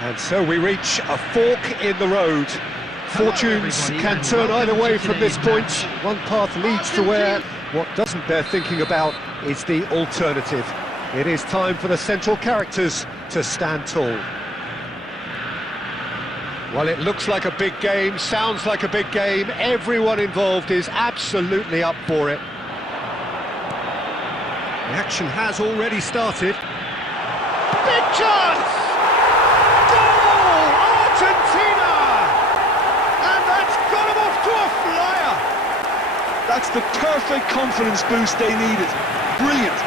And so we reach a fork in the road. Fortunes can turn either way from this point. One path leads to where what doesn't bear thinking about is the alternative. It is time for the central characters to stand tall. Well, it looks like a big game, sounds like a big game. Everyone involved is absolutely up for it. The action has already started. Big chance! Goal! Argentina! And that's got them off to a flyer! That's the perfect confidence boost they needed. Brilliant!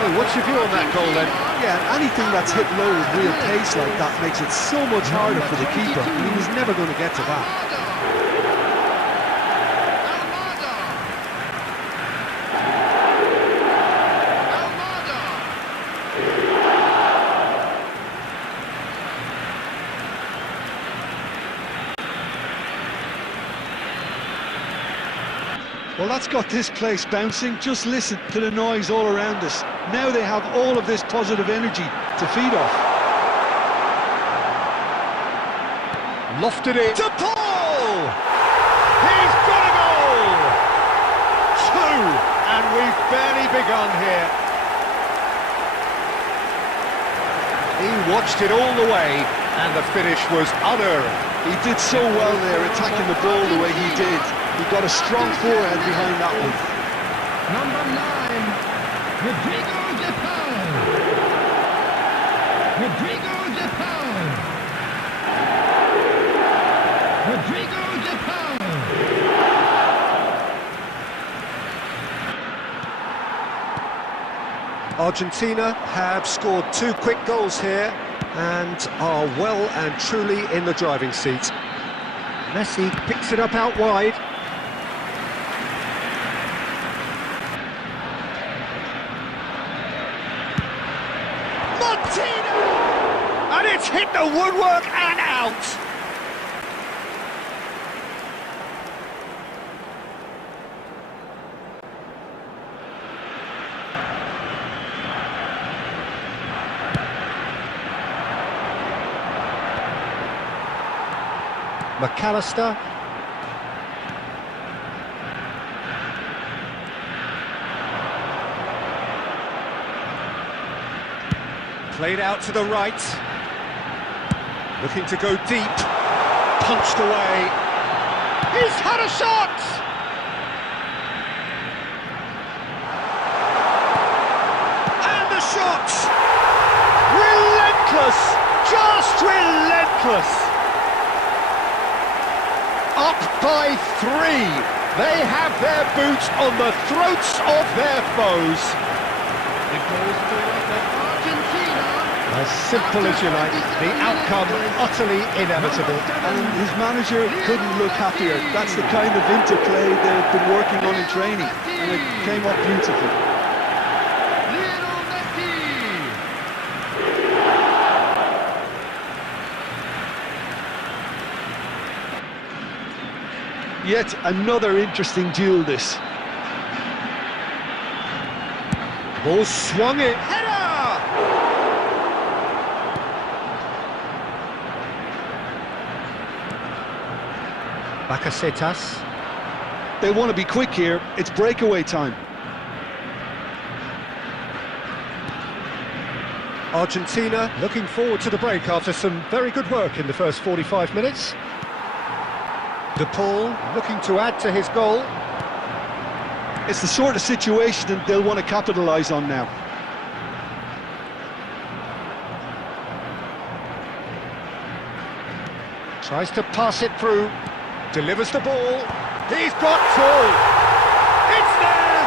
So what's your view on that goal then? Yeah, anything that's hit low with real pace like that makes it so much harder for the keeper. I mean, he's never going to get to that. Well, that's got this place bouncing. Just listen to the noise all around us. Now they have all of this positive energy to feed off. Lofted it to Paul! He's got a goal! Two, and we've barely begun here. He watched it all the way, and the finish was unearned. He did so well there, attacking the ball the way he did. He got a strong forehead behind that one. Number 9, Rodrigo de Paul. Rodrigo de Paul. Rodrigo de Paul. Argentina have scored 2 quick goals here and are well and truly in the driving seat. Messi picks it up out wide. And it's hit the woodwork and out! McAllister. Played out to the right. Looking to go deep. Punched away. He's had a shot! And the shot! Relentless! Just relentless! Up by 3. They have their boots on the throats of their foes. It goes to Argentina. As simple as you like, the outcome utterly inevitable. And his manager couldn't look happier. That's the kind of interplay they've been working on in training. And it came up beautifully. Lionel Messi. Yet another interesting duel, this. Ball swung in. Header! Bacacetas. They want to be quick here. It's breakaway time. Argentina looking forward to the break after some very good work in the first 45 minutes. De Paul looking to add to his goal. It's the sort of situation that they'll want to capitalise on now. Tries to pass it through. Delivers the ball. He's got two. It's there.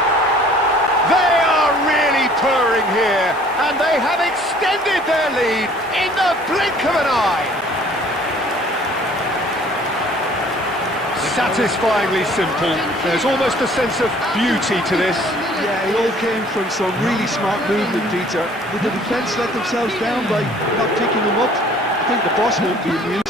They are really purring here, and they have extended their lead in the blink of an eye. Satisfyingly simple. There's almost a sense of beauty to this. Yeah, it all came from some really smart movement, Peter. Did the defence let themselves down by not picking them up? I think the boss won't be amused.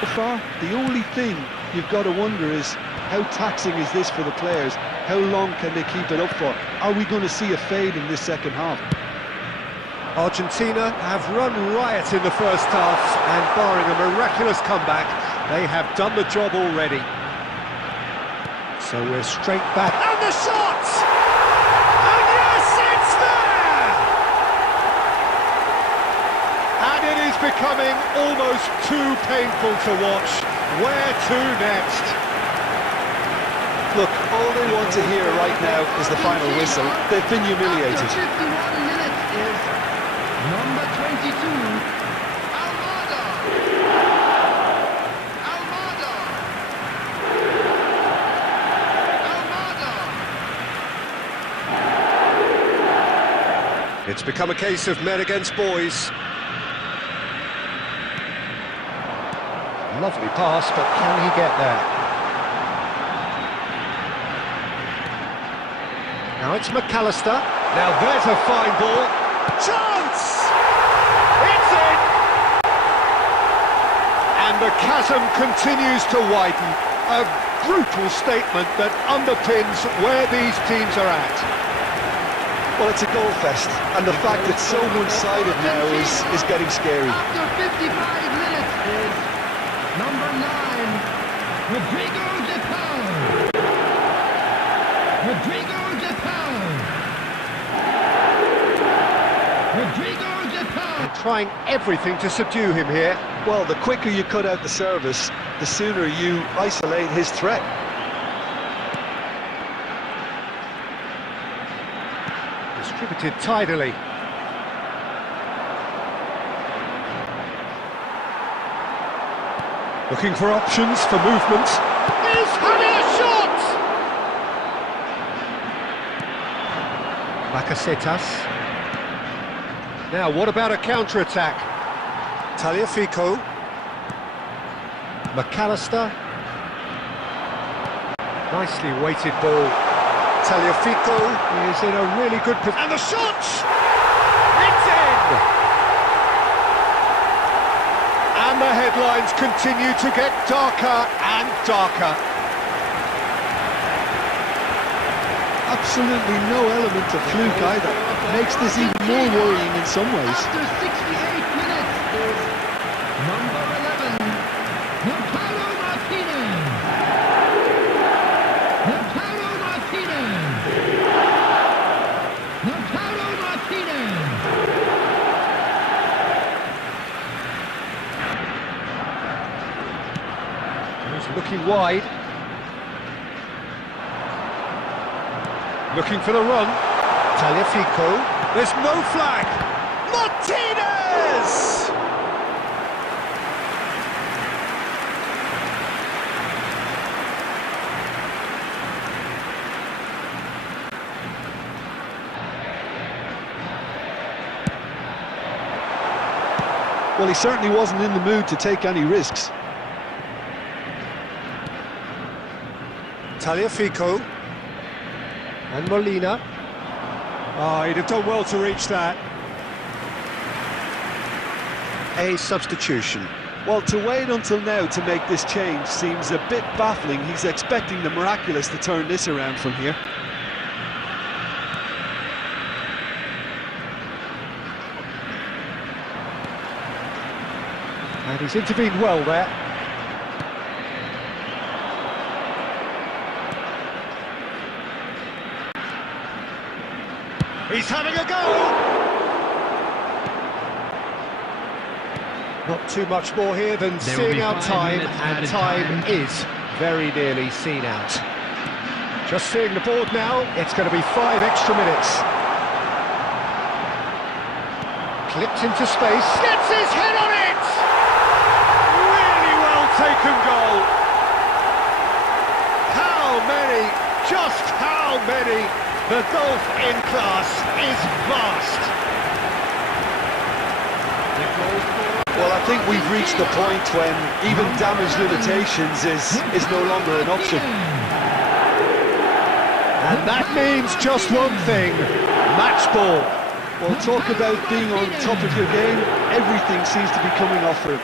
So far, the only thing you've got to wonder is how taxing is this for the players? How long can they keep it up for? Are we going to see a fade in this second half? Argentina have run riot in the first half, and barring a miraculous comeback, they have done the job already. So we're straight back. And the shot! And yes, it's there! And it is becoming almost too painful to watch. Where to next? Look, all they want to hear right now is the final whistle. They've been humiliated. After 51 minutes is number 22, Almada. Almada. Almada. It's become a case of men against boys. Lovely pass, but can he get there? Now it's McAllister. Now there's a fine ball. Chance! It's in! And the chasm continues to widen. A brutal statement that underpins where these teams are at. Well, it's a goal fest, and the fact it's so one-sided now is getting scary. After 55 minutes is number 9, Rodrigo de Paul. Rodrigo de Paul. Rodrigo de Paul. They're trying everything to subdue him here. Well, the quicker you cut out the service, the sooner you isolate his threat. Distributed tidily. Looking for options for movement. He's having a shot! Bacacetas. Now, what about a counter-attack? Tagliafico. McAllister. Nicely weighted ball. Tagliafico is in a really good position. And the shot! It's in! And the headlines continue to get darker and darker. Absolutely no element of fluke either. Makes this even more worrying in some ways. After 68 minutes is number 11, Lautaro Martinez. Lautaro Martinez. Lautaro Martinez. He's looking wide. Looking for the run. Tagliafico. There's no flag. Martinez! Well, he certainly wasn't in the mood to take any risks. Tagliafico. And Molina. Oh, he'd have done well to reach that. A substitution. Well, to wait until now to make this change seems a bit baffling. He's expecting the miraculous to turn this around from here. And he's intervened well there. He's having a go! Not too much more here than seeing out time, and time is very nearly seen out. Just seeing the board now, it's going to be 5 extra minutes. Clipped into space, gets his head on it! Really well taken goal. How many, just how many? The gulf in class is vast. Well, I think we've reached the point when even damage limitations is no longer an option. And that means just one thing, match ball. Well, talk about being on top of your game, everything seems to be coming off for him.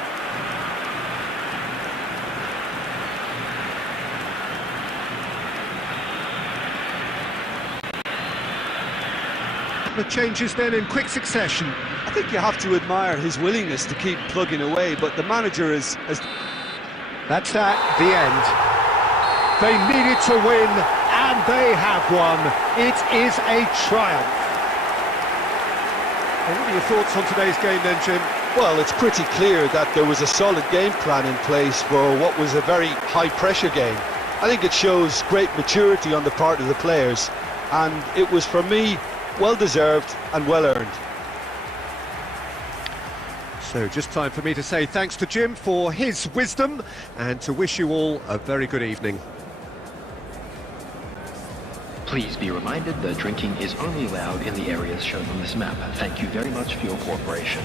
couple of changes then in quick succession. I think you have to admire his willingness to keep plugging away, but the manager is... That's that, the end. They needed to win, and they have won. It is a triumph. Well, what are your thoughts on today's game then, Jim? Well, it's pretty clear that there was a solid game plan in place for what was a very high-pressure game. I think it shows great maturity on the part of the players, and it was, for me, well-deserved and well-earned. So just time for me to say thanks to Jim for his wisdom and to wish you all a very good evening. Please be reminded that drinking is only allowed in the areas shown on this map. Thank you very much for your cooperation.